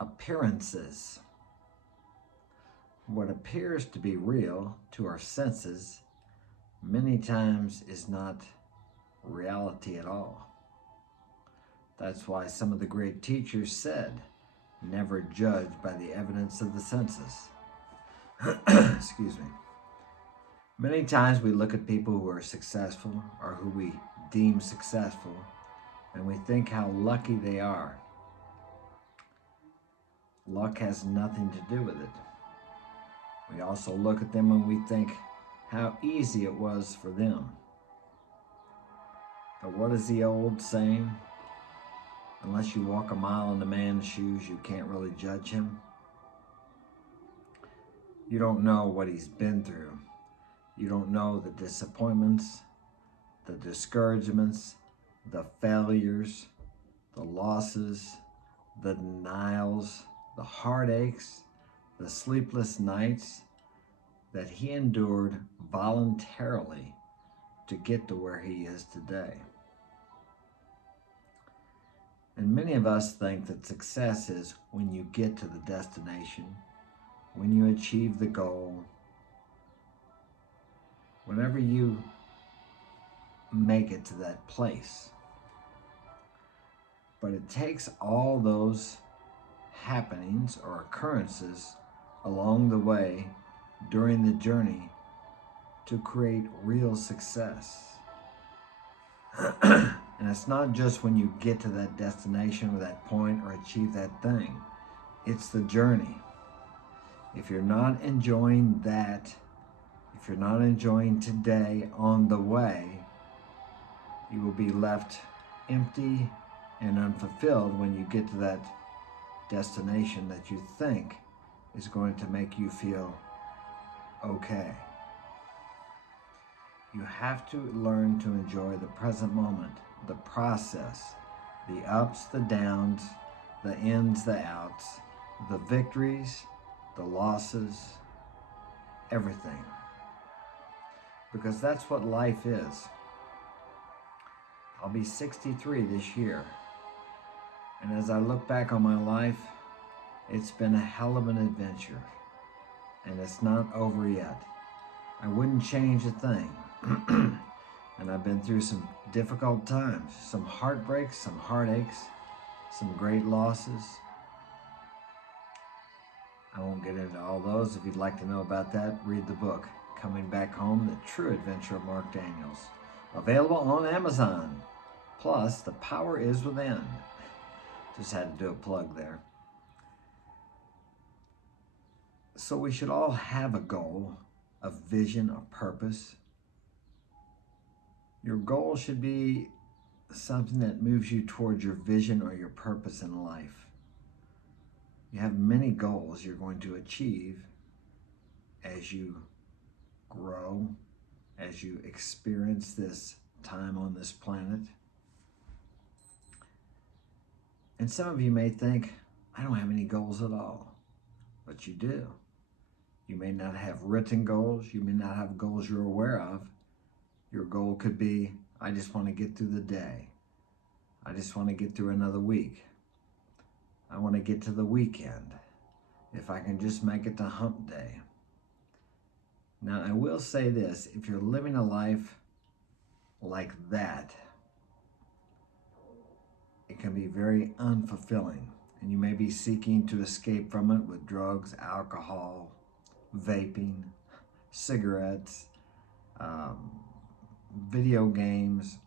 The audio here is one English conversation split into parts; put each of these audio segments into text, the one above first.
appearances. What appears to be real to our senses many times is not reality at all. That's why some of the great teachers said, never judge by the evidence of the senses. Excuse me. Many times we look at people who are successful or who we deem successful and we think how lucky they are. Luck has nothing to do with it. We also look at them and we think how easy it was for them. But what is the old saying? Unless you walk a mile in a man's shoes, you can't really judge him. You don't know what he's been through. You don't know the disappointments, the discouragements, the failures, the losses, the denials, the heartaches, the sleepless nights that he endured voluntarily to get to where he is today. And many of us think that success is when you get to the destination, when you achieve the goal, whenever you make it to that place. But it takes all those happenings or occurrences along the way during the journey to create real success. And it's not just when you get to that destination or that point or achieve that thing. It's the journey. If you're not enjoying that, if you're not enjoying today on the way, you will be left empty and unfulfilled when you get to that destination that you think is going to make you feel okay. You have to learn to enjoy the present moment, the process, the ups, the downs, the ins, the outs, the victories, the losses, everything. Because that's what life is. I'll be 63 this year. And as I look back on my life, it's been a hell of an adventure. And it's not over yet. I wouldn't change a thing. And I've been through some difficult times, some heartbreaks, some heartaches, some great losses. I won't get into all those. If you'd like to know about that, read the book, Coming Back Home, The True Adventure of Mark Daniels. Available on Amazon. Plus, The Power Is Within. Just had to do a plug there. So we should all have a goal, a vision, a purpose. Your goal should be something that moves you towards your vision or your purpose in life. You have many goals you're going to achieve as you grow, as you experience this time on this planet. And some of you may think, I don't have any goals at all. But you do. You may not have written goals. You may not have goals you're aware of. Your goal could be, I just want to get through the day. I just want to get through another week. I want to get to the weekend. If I can just make it to hump day. Now, I will say this, if you're living a life like that, it can be very unfulfilling. And you may be seeking to escape from it with drugs, alcohol, vaping, cigarettes, video games,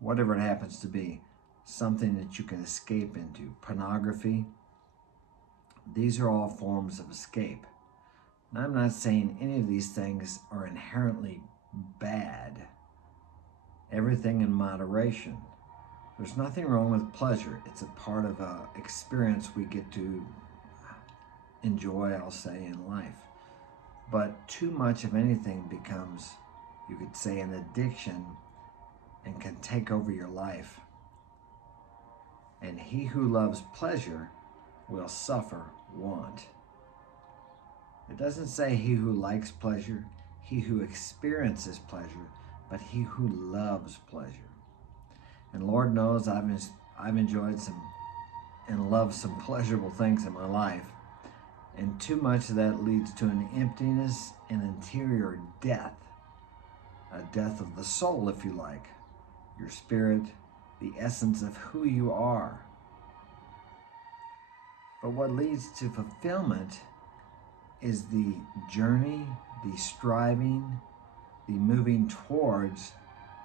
whatever it happens to be, something that you can escape into. Pornography. These are all forms of escape. Now, I'm not saying any of these things are inherently bad. Everything in moderation. There's nothing wrong with pleasure. It's a part of an experience we get to enjoy, I'll say, in life. But too much of anything becomes, you could say, an addiction and can take over your life. And he who loves pleasure will suffer want. It doesn't say he who likes pleasure, he who experiences pleasure, but he who loves pleasure. And Lord knows I've enjoyed some and love some pleasurable things in my life. And too much of that leads to an emptiness and interior death, a death of the soul, if you like, your spirit, the essence of who you are. But what leads to fulfillment is the journey, the striving, the moving towards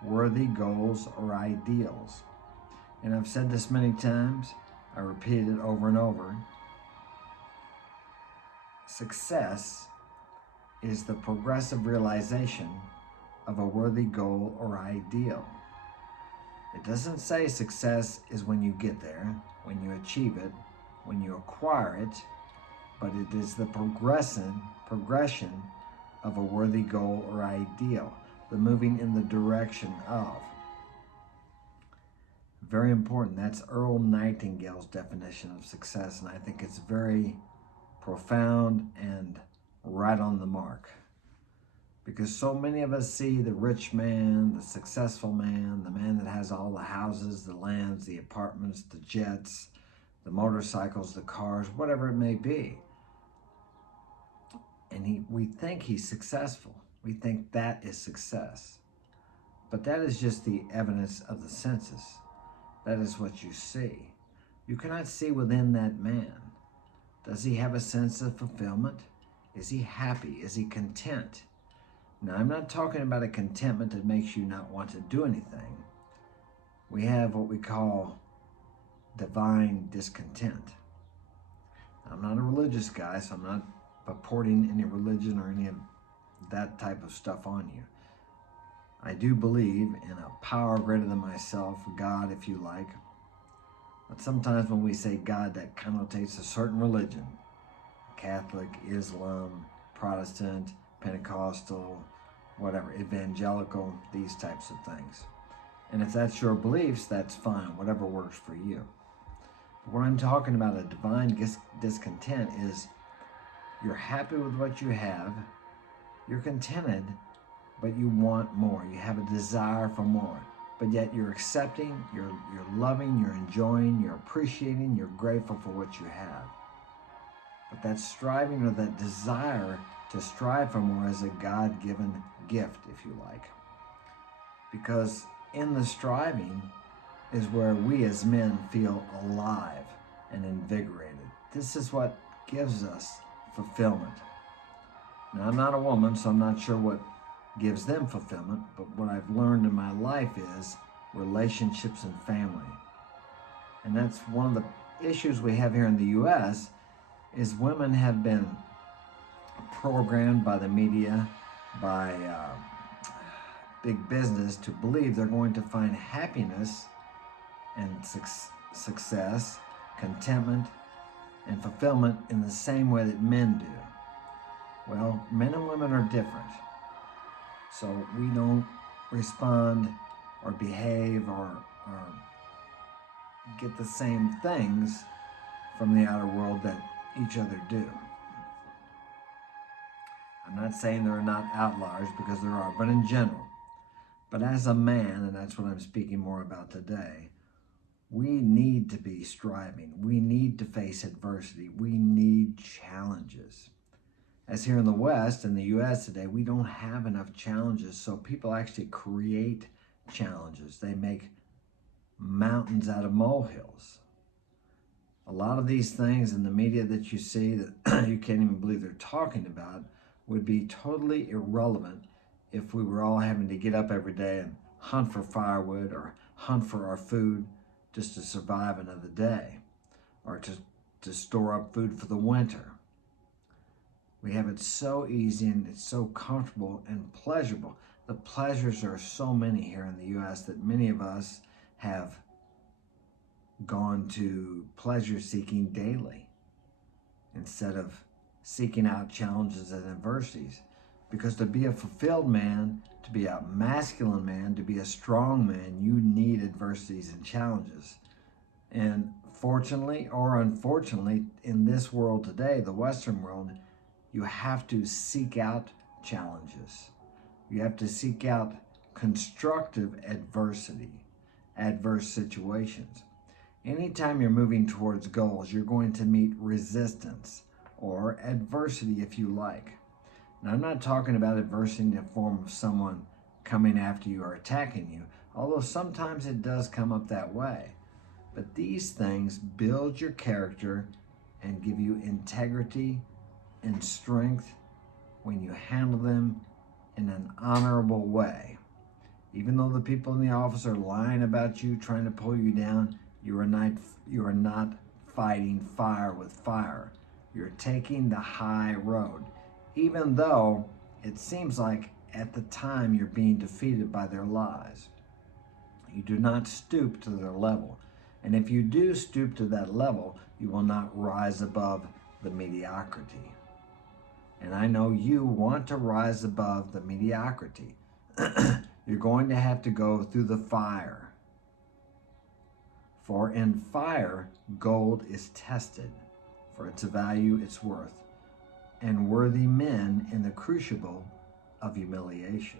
worthy goals or ideals. And I've said this many times, I repeat it over and over. Success is the progressive realization of a worthy goal or ideal. It doesn't say success is when you get there, when you achieve it, when you acquire it, but it is the progression of a worthy goal or ideal, the moving in the direction of. Very important. That's Earl Nightingale's definition of success, and I think it's very profound and right on the mark. Because so many of us see the rich man, the successful man, the man that has all the houses, the lands, the apartments, the jets, the motorcycles, the cars, whatever it may be. And we think he's successful. We think that is success. But that is just the evidence of the senses. That is what you see. You cannot see within that man. Does he have a sense of fulfillment? Is he happy? Is he content? Now, I'm not talking about a contentment that makes you not want to do anything. We have what we call divine discontent. I'm not a religious guy, so I'm not purporting any religion or any of that type of stuff on you. I do believe in a power greater than myself, God, if you like. But sometimes when we say God, that connotates a certain religion. Catholic, Islam, Protestant, Pentecostal, whatever, evangelical, these types of things. And if that's your beliefs, that's fine, whatever works for you. But when I'm talking about a divine discontent is you're happy with what you have, you're contented, but you want more. You have a desire for more. But yet you're accepting, you're loving, you're enjoying, you're appreciating, you're grateful for what you have. But that striving or that desire to strive for more is a God-given gift, if you like. Because in the striving is where we as men feel alive and invigorated. This is what gives us fulfillment. Now, I'm not a woman, so I'm not sure what gives them fulfillment, but what I've learned in my life is relationships and family. And that's one of the issues we have here in the U.S. is women have been programmed by the media, by big business to believe they're going to find happiness and success, contentment, and fulfillment in the same way that men do. Well, men and women are different. So we don't respond or behave or get the same things from the outer world that each other do. I'm not saying there are not outliers, because there are, but in general. But as a man, and that's what I'm speaking more about today, we need to be striving. We need to face adversity. We need challenges. As here in the West, in the U.S. today, we don't have enough challenges, so people actually create challenges. They make mountains out of molehills. A lot of these things in the media that you see that you can't even believe they're talking about would be totally irrelevant if we were all having to get up every day and hunt for firewood or hunt for our food just to survive another day, or to store up food for the winter. We have it so easy and it's so comfortable and pleasurable. The pleasures are so many here in the U.S. that many of us have gone to pleasure seeking daily instead of seeking out challenges and adversities. Because to be a fulfilled man, to be a masculine man, to be a strong man, you need adversities and challenges. And fortunately or unfortunately, in this world today, the Western world, you have to seek out challenges. You have to seek out constructive adversity, adverse situations. Anytime you're moving towards goals, you're going to meet resistance or adversity, if you like. Now, I'm not talking about adversity in the form of someone coming after you or attacking you, although sometimes it does come up that way. But these things build your character and give you integrity and strength when you handle them in an honorable way. Even though the people in the office are lying about you, trying to pull you down, you are not fighting fire with fire. You're taking the high road, even though it seems like at the time you're being defeated by their lies. You do not stoop to their level. And if you do stoop to that level, you will not rise above the mediocrity. And I know you want to rise above the mediocrity. You're going to have to go through the fire. For in fire, gold is tested for its value, its worth, and worthy men in the crucible of humiliation.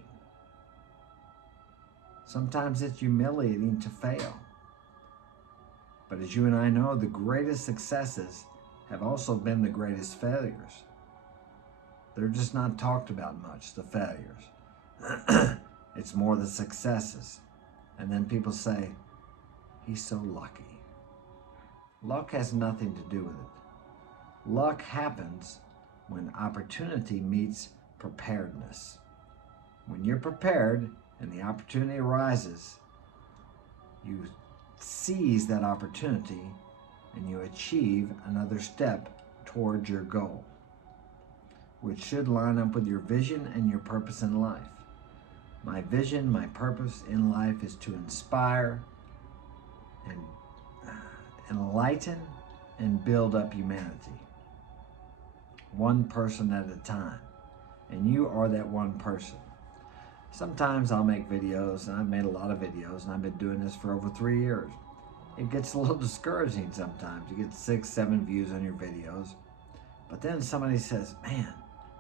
Sometimes it's humiliating to fail. But as you and I know, the greatest successes have also been the greatest failures. They're just not talked about much, the failures. It's more the successes. And then people say, he's so lucky. Luck has nothing to do with it. Luck happens when opportunity meets preparedness. When you're prepared and the opportunity arises, you seize that opportunity and you achieve another step towards your goal, which should line up with your vision and your purpose in life. My vision, my purpose in life is to inspire and enlighten and build up humanity, one person at a time. And you are that one person. Sometimes I'll make videos, and I've made a lot of videos, and I've been doing this for over 3 years. It gets a little discouraging sometimes. You get 6, 7 views on your videos. But then somebody says, man,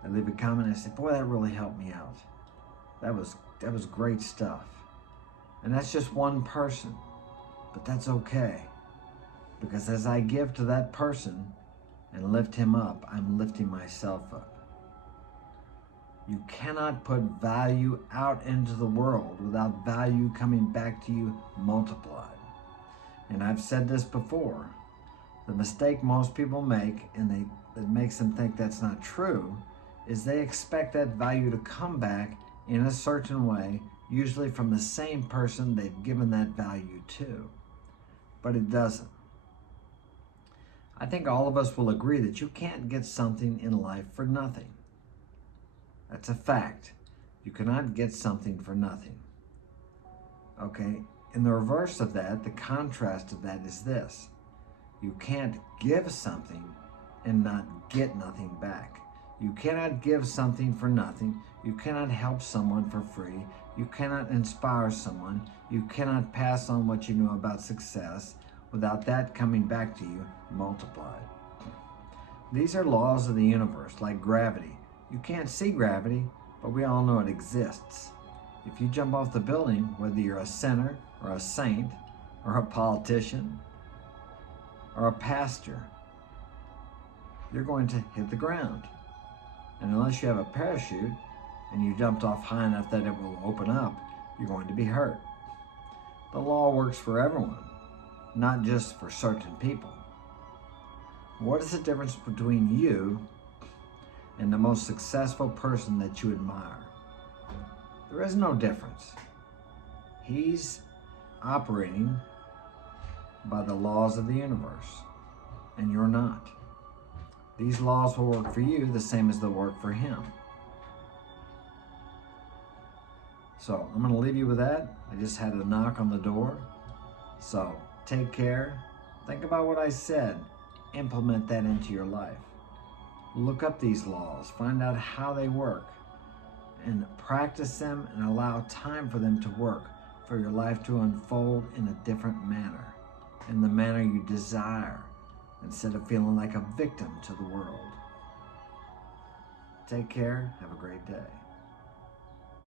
I leave a comment and I say, boy, that really helped me out. That was great stuff. And that's just one person. But that's okay. Because as I give to that person and lift him up, I'm lifting myself up. You cannot put value out into the world without value coming back to you multiplied. And I've said this before. The mistake most people make, and that makes them think that's not true, is they expect that value to come back in a certain way, usually from the same person they've given that value to. But it doesn't. I think all of us will agree that you can't get something in life for nothing. That's a fact. You cannot get something for nothing. Okay? And the reverse of that, the contrast of that is this. You can't give something and not get nothing back. You cannot give something for nothing. You cannot help someone for free. You cannot inspire someone. You cannot pass on what you know about success without that coming back to you multiplied. These are laws of the universe, like gravity. You can't see gravity, but we all know it exists. If you jump off the building, whether you're a sinner or a saint or a politician or a pastor, you're going to hit the ground. And unless you have a parachute and you jumped off high enough that it will open up, you're going to be hurt. The law works for everyone, not just for certain people. What is the difference between you and the most successful person that you admire? There is no difference. He's operating by the laws of the universe, and you're not. These laws will work for you the same as they'll work for him. So I'm going to leave you with that. I just had a knock on the door. So take care. Think about what I said. Implement that into your life. Look up these laws. Find out how they work. And practice them and allow time for them to work, for your life to unfold in a different manner, in the manner you desire, instead of feeling like a victim to the world. Take care. Have a great day.